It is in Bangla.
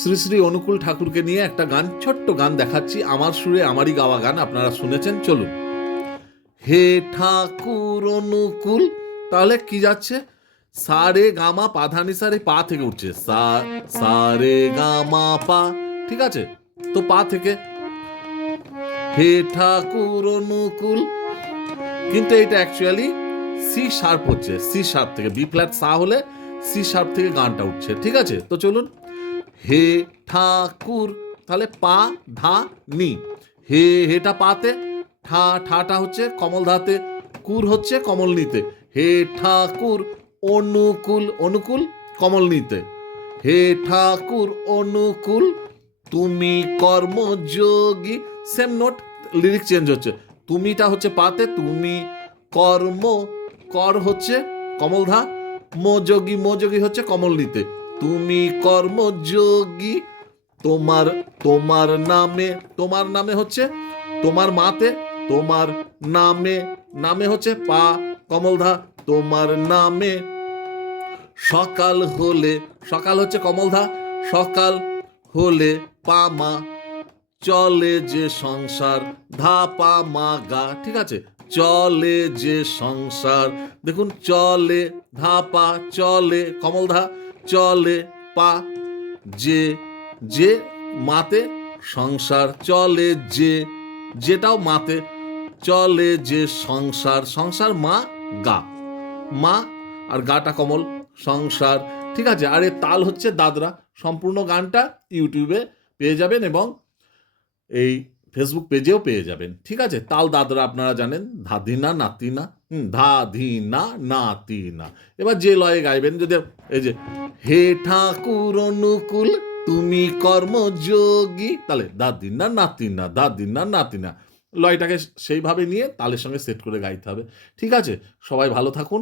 শ্রী শ্রী অনুকূল ঠাকুরকে নিয়ে একটা গান, ছোট্ট গান দেখাচ্ছি, আমার সুরে আমারই গাওয়া গান, আপনারা শুনেছেন, চলুন। হে ঠাকুর অনুকূল, তাহলে কি যাচ্ছে? সা রে গামা পা ধা নি সা রে, পা থেকে উঠছে সা, সা রে গামা পা, ঠিক আছে? তো পা থেকে হে ঠাকুর অনুকূল, কিন্তু এটা অ্যাকচুয়ালি সি শার্প হচ্ছে, সি শার্প থেকে, বি ফ্ল্যাট সা হলে সি শার্প থেকে গানটা উঠছে, ঠিক আছে? তো চলুন। হে ঠাকুর, তাহলে পা ধা নি, হে হেটা পাতে, ঠাটা হচ্ছে কমল ধাতে, কুর হচ্ছে কমল নিতে। হে ঠাকুর অনুকূল, অনুকূল কমল নিতে। হে ঠাকুর অনুকূল, তুমি কর্মযোগী, সেম নোট, লিরিক চেঞ্জ হচ্ছে। তুমিটা হচ্ছে পাতে, তুমি কর্ম, কর হচ্ছে কমল ধা, মযোগী, মযোগী হচ্ছে কমল নিতে। তুমি কর্মযোগী, তোমার, তোমার নামে, তোমার নামে হচ্ছে তোমার মাতে, তোমার নামে, নামে হচ্ছে পা কমল ধা, তোমার নামে সকাল হলে, সকাল হচ্ছে কমল ধা, সকাল হলে পা মা, চলে যে সংসার ধা পা মা গা, ঠিক আছে? চলে যে সংসার, দেখুন চলে ধা পা, চলে কমল ধা, চলে পা, যে, যে মাতে, সংসার চলে যে, যেটাও মাতে, চলে যে সংসার, সংসার মা গা, মা আর গাটা কমল, সংসার, ঠিক আছে? আর এর তাল হচ্ছে দাদরা। সম্পূর্ণ গানটা ইউটিউবে পেয়ে যাবেন এবং এই ফেসবুক পেজেও পেয়ে যাবেন, ঠিক আছে? তাল দাদরা আপনারা জানেন, ধাধিনা নাতিনা, ধাধিনা নাতিনা। এবার যে লয়ে গাইবেন, যদি এই যে হে ঠাকুর অনুকূল, তুমি কর্মযোগী, তাহলে দাদিনা নাতিনা, দাদিনা নাতিনা, লয়টাকে সেইভাবে নিয়ে তালের সঙ্গে সেট করে গাইতে হবে, ঠিক আছে? সবাই ভালো থাকুন,